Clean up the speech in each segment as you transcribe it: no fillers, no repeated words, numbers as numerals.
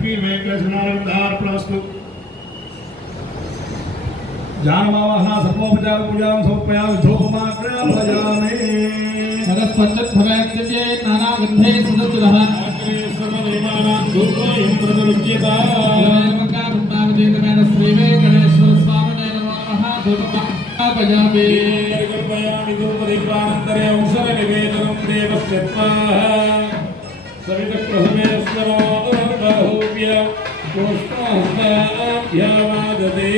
लक्ष्मी वेंकटेश्वरार्पणस्तु जानमावाहना सर्वोपचार पूजा समर्पयामि धूपमाग्रयामि सरस्वत्यत् भवेत्ते नाना गन्धे सुदुर्गः सर्वदेवानां धूपोऽयं प्रदुज्यता मंगलाभूतावदेवेन श्री वेंकटेश्वर स्वामिने नमः धूपमाग्रयामि कल्पयामि धूपदीपानन्तरे औषधनिवेदनं देवस्यत्वाः सवितप्रसमेस्तमोर्बाहुभ्य पुष्पहस्ताभ्यामादते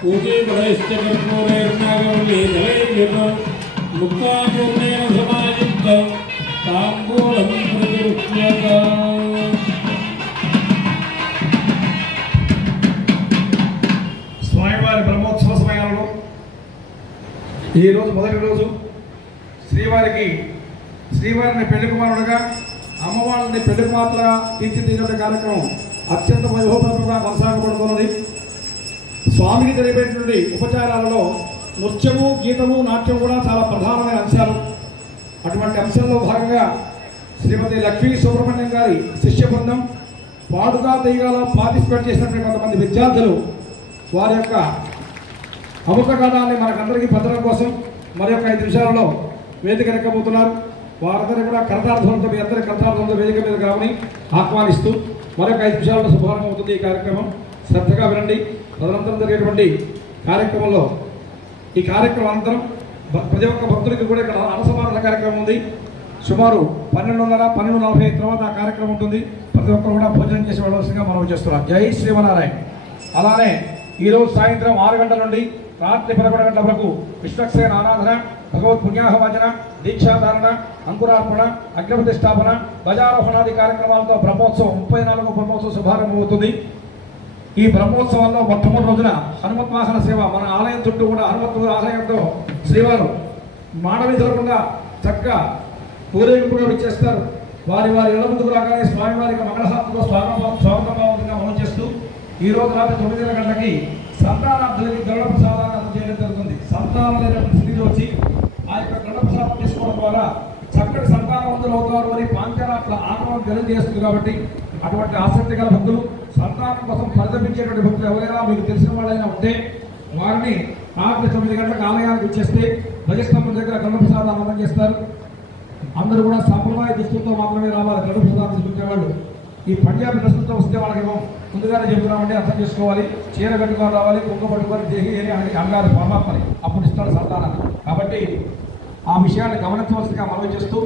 पूजे बलश्च कर्पूरैर्नागवल्लीधरैर्युतं मुक्तापूर्णेन समायुक्तं ताम्बूलं प्रतिरुच्यताम् స్వామివారి బ్రహ్మోత్సవ సమయాలలో ఈరోజు మొదటి రోజు శ్రీవారిని పెళ్లి కుమారుడుగా అమ్మవారిని పెళ్లి కుమార్తెగా తీర్చిదిద్దే కార్యక్రమం అత్యంత వైభవపరంగా కొనసాగబడుతున్నది. స్వామికి జరిపేటువంటి ఉపచారాలలో నృత్యము, గీతము, నాట్యం కూడా చాలా ప్రధానమైన అంశాలు. అటువంటి అంశాల్లో భాగంగా శ్రీమతి లక్ష్మీ సుబ్రహ్మణ్యం గారి శిష్య బృందం పాడుగా తెయ్యాలో పార్టిసిపేట్ చేసినటువంటి కొంతమంది విద్యార్థులు వారి యొక్క అమృత గాథాన్ని మనకందరికీ పంచడం కోసం మరి యొక్క 5 నిమిషాలలో వేదిక ఎక్కబోతున్నారు. వారందరూ కూడా కరతార్థంతో మీ అందరి కరతార్థంతో వేదిక మీద రావని ఆహ్వానిస్తూ మరొక 5 నిమిషాలలో శుభారంభమవుతుంది ఈ కార్యక్రమం. శ్రద్ధగా వినండి. తదనంతరం జరిగేటువంటి కార్యక్రమంలో ఈ కార్యక్రమం అనంతరం ప్రతి ఒక్క భక్తులకి కూడా ఇక్కడ అన్నసమారాధన కార్యక్రమం ఉంది. సుమారు 12:30-12:40 తర్వాత ఆ కార్యక్రమం ఉంటుంది. ప్రతి ఒక్కరు కూడా భోజనం చేసి వెళ్ళవలసిందిగా మనం చేస్తున్నాం. జై శ్రీమనారాయణ. అలానే ఈరోజు సాయంత్రం 6 గంటల నుండి రాత్రి 11 గంటల వరకు విశ్వక్సేన ఆరాధన, భగవత్ పుణ్యాహవాచన, దీక్షాధారణ, అంకురార్పణ, అగ్నిప్రతిష్టాపన, ధ్వజారోహణాది కార్యక్రమాలతో బ్రహ్మోత్సవం 34వ బ్రహ్మోత్సవం శుభారంభమవుతుంది. ఈ బ్రహ్మోత్సవాల్లో మొట్టమొదటి రోజున హనుమత్ వాహన సేవ మన ఆలయం చుట్టూ కూడా హనుమత్ ఆలయంతో శ్రీవారు మానవీధులకుండా చక్కగా ఊరేగింపుగా విచ్చేస్తారు. వారి ఇళ్ల ముందుకు రాగానే స్వామివారికి మంగళహారతితో స్వాగతంగా మనం చేస్తూ ఈరోజు రాత్రి 9 గంటలకి సంతానార్థులకి గరుడ ప్రసాదాన్ని అందజేయడం జరుగుతుంది. సంతానం లేనటువంటి స్థితిలో వచ్చి ఆ యొక్క గరుడ ప్రసాదం తీసుకోవడం ద్వారా చక్కటి సంతానవంతులు అవుతారు అని పాంచారాట్ల ఆనందం తెలియజేస్తుంది. కాబట్టి అటువంటి ఆసక్తి గల భక్తులు, సంతానం కోసం పరితపించేటువంటి భక్తులు ఎవరైనా మీకు తెలిసిన వాళ్ళైనా ఉంటే వారిని రాత్రి 9 గంటలకు ఆలయానికి వచ్చేస్తే ధ్వజస్తంభం దగ్గర గరుడ ప్రసాదాన్ని అందజేస్తారు. అందరూ కూడా సంప్రదాయ దుస్తులతో మాత్రమే రావాలి. గరుడ ప్రసాదం తీసుకునేవాళ్ళు ఈ పంజాబీ దుస్తులతో వస్తే వాళ్ళకేమో ముందుగానే చెబుతున్నామంటే అర్థం చేసుకోవాలి. చీర కట్టుకొని రావాలి, కుక్క పట్టుకొని దేహి అని అంగారు పరమాత్మని అప్పుడు ఇస్తాడు సంతానాన్ని. కాబట్టి ఆ విషయాన్ని గమనించవలసిగా మనవి చేస్తూ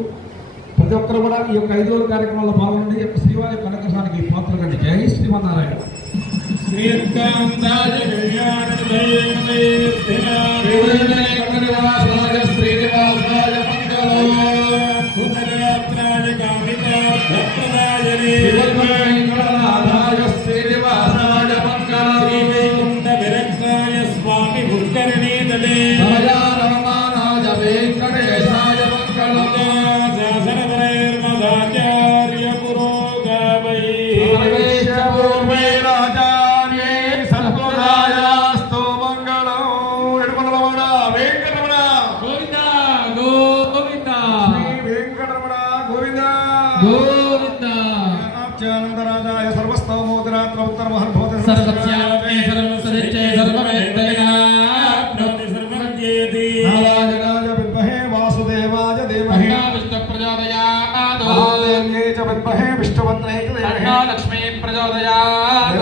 ప్రతి ఒక్కరు కూడా ఈ యొక్క 5 రోజుల కార్యక్రమంలో పాల్గొనండి. శ్రీవారి యొక్క అనుగ్రహానికి పాత్ర కండి. జై శ్రీమన్నారాయణ. लक्ष्मी प्रचोदयात्